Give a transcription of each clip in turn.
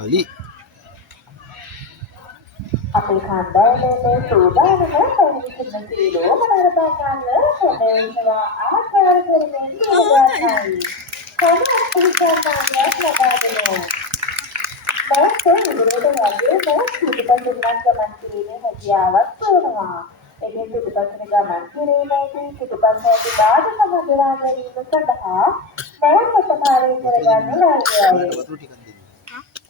Ali. අපේ කණ්ඩායමේ සෝදානම පරිවිසුද්ධ සීලෝම නරඹන්න හොඳේනවා ආකාර කරමින් ඉඳගන්නයි. කොහොමද පිළිසඳානයක් ලබා දෙනවා. දැන් විරෝධ වගේ පිටපතුලක් ගමන් කිරීමේ හැකියාවක් තියෙනවා. ඒකේ පිටපතුල ගමන් කිරීමේදී පිටපත ඇති බාධක හඳුනා ගැනීම සඳහා දැන් උපකාරී කරගන්න ලයියයි.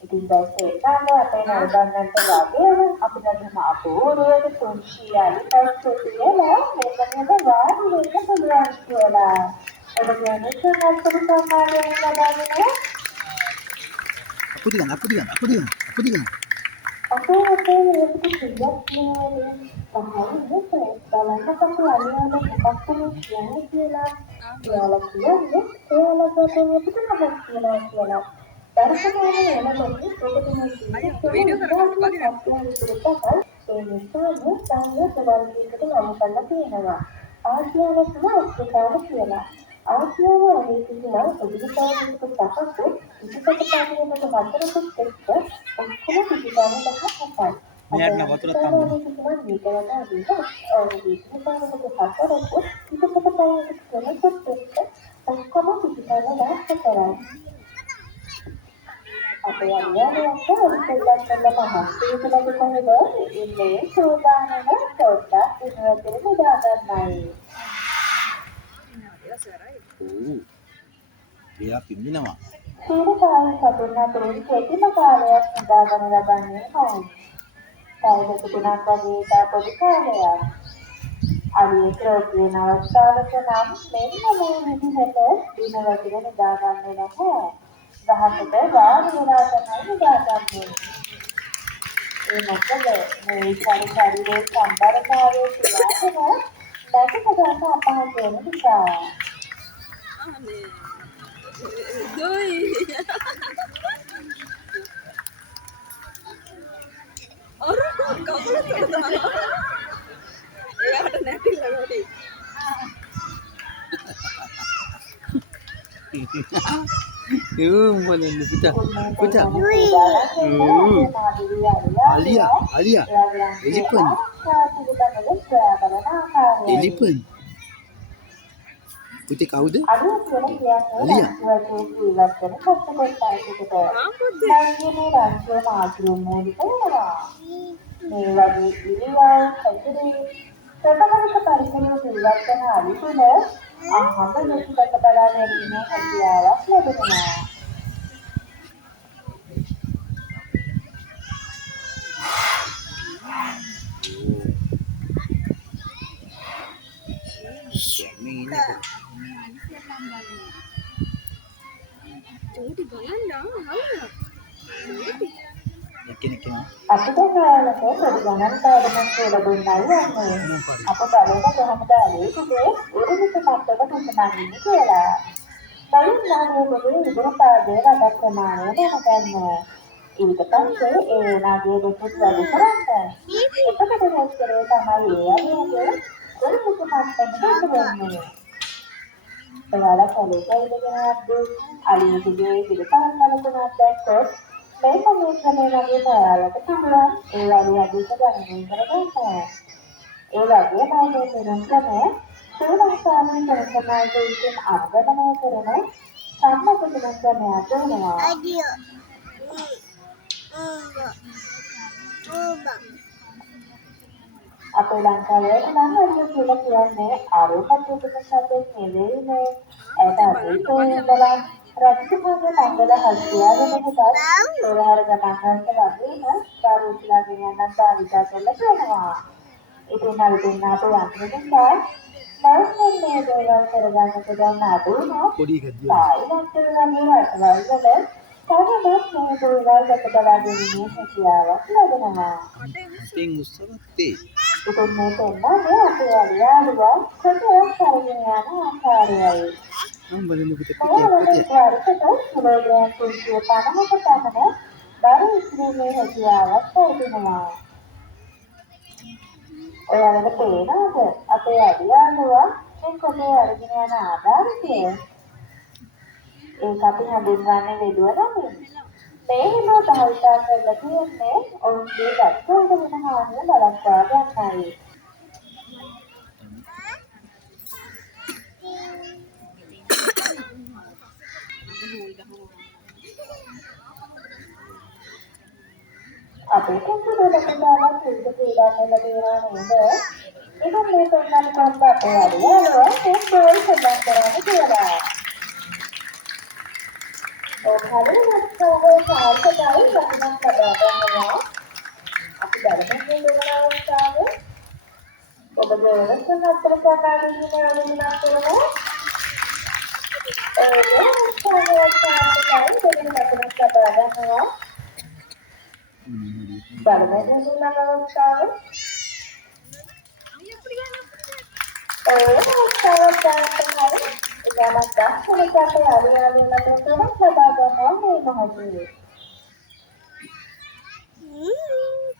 ඉතින් දැන් අපේ නරඹන්නට වගේ අපිට තම අපූර්වද තුන්සියයි පස්සේ මේකනද වාඩි වෙන්න පුළුවන් කියලා. ඔබ කියන්නේ සම්පූර්ණ සම්මානයක් ලබන්නේ Apa dia? අපේ මේක කියක් නේ තමයි බලන්න කපු අලියාද මොකක්ද කියන්නේ කියලා. එයාලා කියන්නේ එයාලා කියන්නේ අපිට මොකක්ද කියලා. දර්ශනයේ එනකොට ඔබතුමා වීඩියෝ කරගන්න වගේ ඒ නිසා සංය සබල්කයකට යොමු කරලා තියෙනවා. ආසියාවටම ඔක්කොටම කියලා. ආසියාව වගේ කියලා ඔබතුමාට සහසු ඉතිපත පාඩියකට වතරකුත් එක්ක ඔක්කොම පිටිපස්සට ගහපයි. Biar nak water tambah. අපේ අනිවාර්යයෙන්ම උත්සාහ කරලා පහක් කොහොමද ඉන්නේ සෝදානම පොඩ්ඩක් ඉන්නවද දාගන්නයි. Dia pilih nama. සීලකාය සතුන් අතරින් කෙටිම කාලයක් නිදාගන්න ලබන්නේ නැහැ. පැය දෙක තුනක් වගේ පොඩි කාලයක්. අනිත් රෝගීන අවස්ථාවක නම් මෙන්න මේ විදිහට දිනවලට නිදාගන්නේ නැහැ. ගහකට වාඩි වෙලා තමයි නිදාගන්නේ. ඒ මොකද මේ ශරීරයේ සම්බරතාවය කියලා නැතික ගන්න අපහසු වෙන නිසා. Doi. Orang kau boleh tahu. Ya ada nanti lagi. Boleh ni pecah. Alia. Elephant. Putih kau dah? Alia. Jadi bayang dah, haula. Yakin. අපිට කාලෙක පොඩි ගණන් පාඩමක් කියලා දුන්නයි යන්නේ. අප බලන්න කොහොමද ආලේකේ උරුමිත මට්ටමට උසමන්නේ කියලා. බලන්නාගේ ඉදිරි පාඩේ රටක් ප්‍රමාණය දැනගන්න. ඊට පස්සේ ඒ නාගේ දෙකත් වැඩි කරන්න. එතකොට හොස්තරේ තමයි ඒ අලියගේ උරුමිත මට්ටමට උසමන්නේ. ඔයාලා කලේ ඉඳගෙන ආද්දී අලියගේ ඉදිරි පාඩමක් දැක්කොත් මේක මේ ක්‍රමයේ ඔයාලට පුළුවන් ඒ වගේ අදිට ගණන් කරගන්න. ඒ වගේම මේ ක්‍රමය ශ්‍රී ලංකාවේ ජනසමාජයෙන් අනුගමනය කරන සම්මත ක්‍රමයක් වෙනවා. අපේ ලංකාවේ නම් අදිට කියලා කියන්නේ ආරෝපක උපසම්පදේ නෙවෙයිනේ. ඒකට අදිට ඉඳලා රජතුමාගේ මංගල හස්තියාවෙනකත් පෙරහැර ගමන්වලට වගේම දරුවෝලාගෙන යන භාවිතා කරලා තියෙනවා. ඉතින් අලුතින් ආපු යන්ත්‍රෙන්දා මම මේ දේවල් කරගන්න පුළුවන් අදුනා Podi kerja. තායිලන්ත වගේ රටවල් තවමත් මේ දේවල් දැකබලාගෙන ඉන්නේ හැකියාවක් ලැබෙනවා. Ting usahate. ඉතින් මේ තෙන්නනේ අපේ අලියාලුවා කොටයක් කරගෙන යන ආකාරයයි. Boleh ni putih. ඔයාලට පේනවද අපේ අලියාලුවා මේ කොටේ අරගෙන යන ආකාරය? ඒක අපි හඳුන්වන්නේ ලෙඩුව නමින්. මේ හිම භාවිතා කරලා තියෙන්නේ ඔවුන්ගේ දක්ෂවට වෙන හානිය වළක්වා ගන්නයි. අපේ කුරුල්ලෝ දාලා ක්‍රීඩා කරලා තියෙනවා නේද? ඉතින් මේ පෙන්නන කොම්බ ඔයාලා මේ බෝල් සෙල්ලම් කරන්න කියලා. ඔයාලා නැත්නම් සාර්ථකව ලකුණක් ලබා ගන්නවා. අපි ධර්මයෙන් ලබන අවස්ථාවේ ඔබ දෙවන අතර කරනාදී වෙනවා. සාර්ථකව ලකුණක් ලබා ගන්නවා. ධර්මයෙන් ලබන අවස්ථාවේ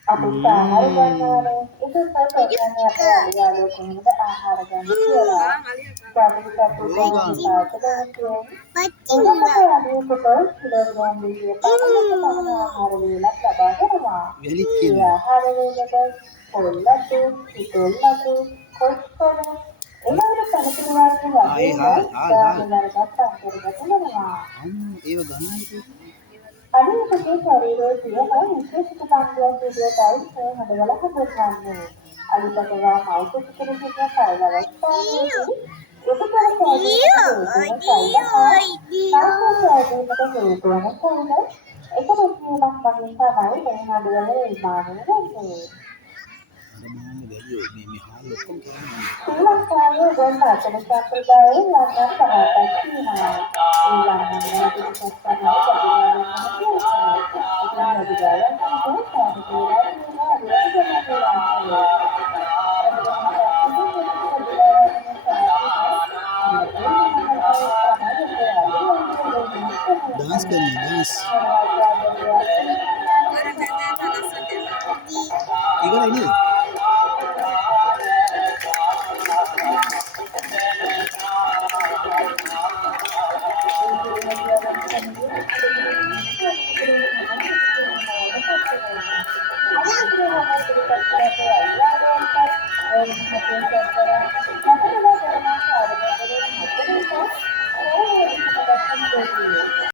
අපි ආහාර ගන්නවා ඒක සල්පන්නේ අපේ අලියාලෝ කොහොමද ආහාර ගන්න කියලා. සාධක ඒව ගන්න අනිවාර්යයෙන්ම ශරීරයේ තියෙන විශේෂිත කාර්යයක් විදිහටයි මේ හදවල හදන්නේ. අනිතකවා මෞඛ්‍ය චිකිත්සක කාර්යවලදී डांस करनी डांस අර මැද තනස්සට इधर आई नहीं